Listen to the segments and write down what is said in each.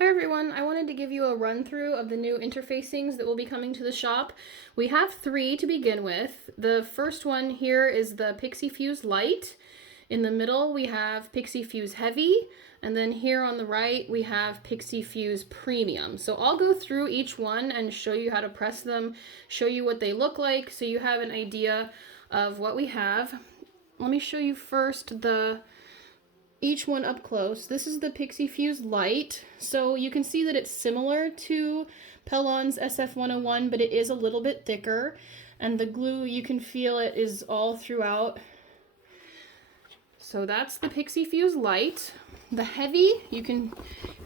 Hi everyone, I wanted to give you a run through of the new interfacings that will be coming to the shop. We have 3 to begin with. The first one here is the PixieFuse Light. In the middle we have PixieFuse Heavy, and then here on the right we have PixieFuse Premium. So I'll go through each one and show you how to press them, show you what they look like so you have an idea of what we have. Let me show you first each one up close. This is the PixieFuse Light. So you can see that it's similar to Pellon's SF101, but it is a little bit thicker. And the glue, you can feel it is all throughout. So that's the PixieFuse Light. The Heavy, you can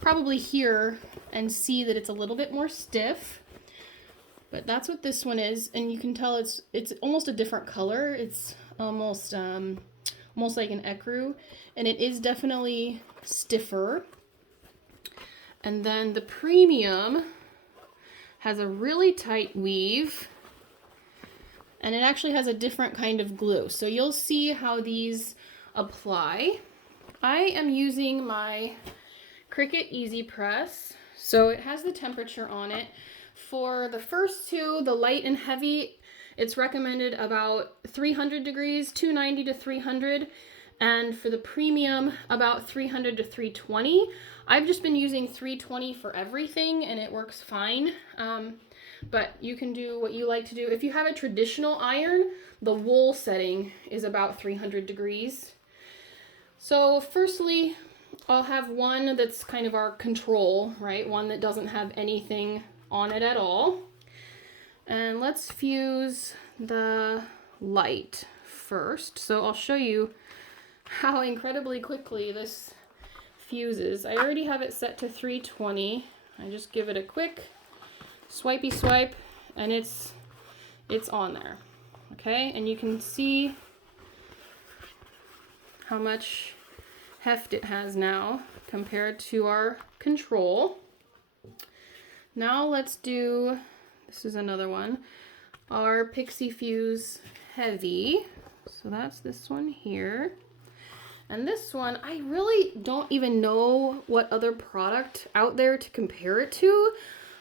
probably hear and see that it's a little bit more stiff. But that's what this one is. And you can tell it's almost a different color. It's almost like an ecru, and it is definitely stiffer. And then the Premium has a really tight weave, and it actually has a different kind of glue. So you'll see how these apply. I am using my Cricut Easy Press, so it has the temperature on it. For the first two, the Light and Heavy, it's recommended about 300 degrees, 290 to 300. And for the Premium, about 300 to 320. I've just been using 320 for everything and it works fine. But you can do what you like to do. If you have a traditional iron, the wool setting is about 300 degrees. So firstly, I'll have one that's kind of our control, right? One that doesn't have anything on it at all. And let's fuse the light first. So I'll show you how incredibly quickly this fuses. I already have it set to 320. I just give it a quick swipey swipe and it's on there. Okay, and you can see how much heft it has now compared to our control. Now let's do, this is another one, our PixieFuse Heavy. So that's this one here. And this one, I really don't even know what other product out there to compare it to.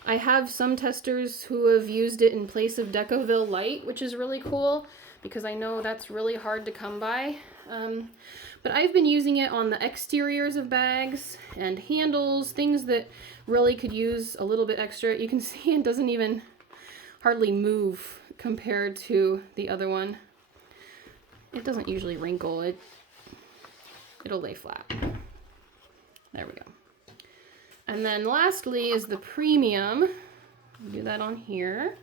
I have some testers who have used it in place of Decovil Light, which is really cool because I know that's really hard to come by. But I've been using it on the exteriors of bags and handles, things that really could use a little bit extra. You can see it doesn't even hardly move compared to the other one. It doesn't usually wrinkle. It'll lay flat. There we go. And then lastly is the Premium. Do that on here.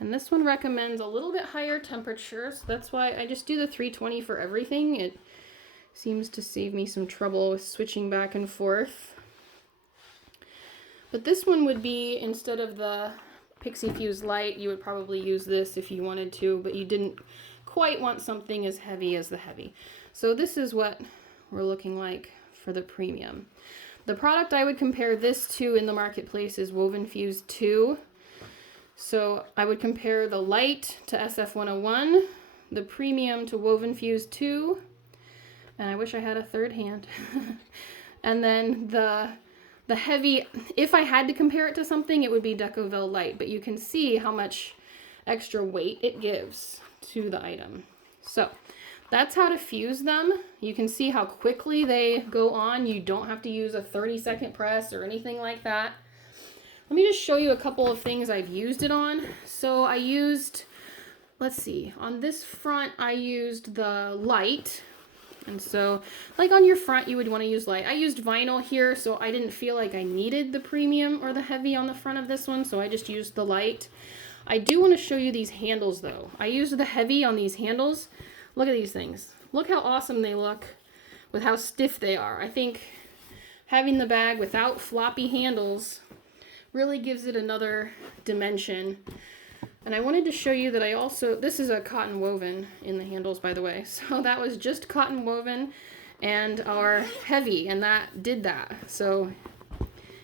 And this one recommends a little bit higher temperatures. That's why I just do the 320 for everything. It seems to save me some trouble with switching back and forth. But this one would be, instead of the PixieFuse Light, you would probably use this if you wanted to, but you didn't quite want something as heavy as the Heavy. So this is what we're looking like for the Premium. The product I would compare this to in the marketplace is Woven Fuse 2. So I would compare the Light to SF101, the Premium to Woven Fuse 2, and I wish I had a third hand. And then the Heavy, if I had to compare it to something, it would be Decovil Light, but you can see how much extra weight it gives to the item. So that's how to fuse them. You can see how quickly they go on. You don't have to use a 30-second press or anything like that. Let me just show you a couple of things I've used it on. So I used, let's see, on this front I used the Light. And so, like on your front, you would want to use Light. I used vinyl here, so I didn't feel like I needed the Premium or the Heavy on the front of this one, so I just used the Light. I do want to show you these handles, though. I used the Heavy on these handles. Look at these things. Look how awesome they look with how stiff they are. I think having the bag without floppy handles really gives it another dimension. And I wanted to show you that I also, this is a cotton woven in the handles, by the way. So that was just cotton woven and our Heavy, and that did that. So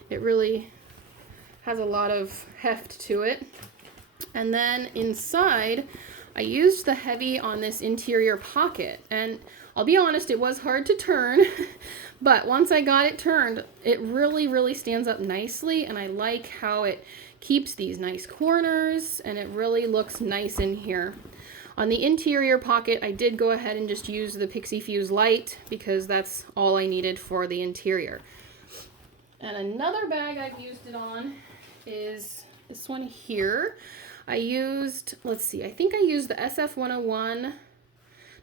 it really has a lot of heft to it. And then inside, I used the Heavy on this interior pocket. And I'll be honest, it was hard to turn, but once I got it turned, it really, really stands up nicely, and I like how it keeps these nice corners, and it really looks nice in here. On the interior pocket, I did go ahead and just use the PixieFuse Light because that's all I needed for the interior. And another bag I've used it on is this one here. I used, let's see, I think I used the SF101.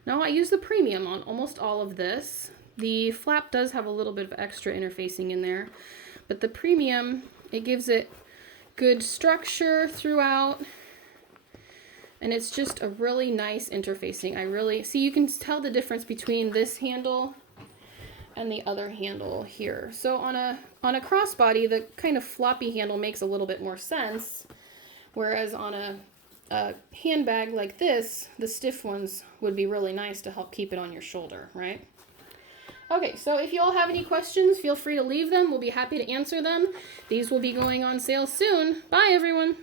No, I used the Premium on almost all of this. The flap does have a little bit of extra interfacing in there, but the Premium, it gives it good structure throughout, and it's just a really nice interfacing. I really, see, you can tell the difference between this handle and the other handle here. So on a crossbody, the kind of floppy handle makes a little bit more sense, whereas on a handbag like this, the stiff ones would be really nice to help keep it on your shoulder, right? Okay, so if you all have any questions, feel free to leave them. We'll be happy to answer them. These will be going on sale soon. Bye, everyone.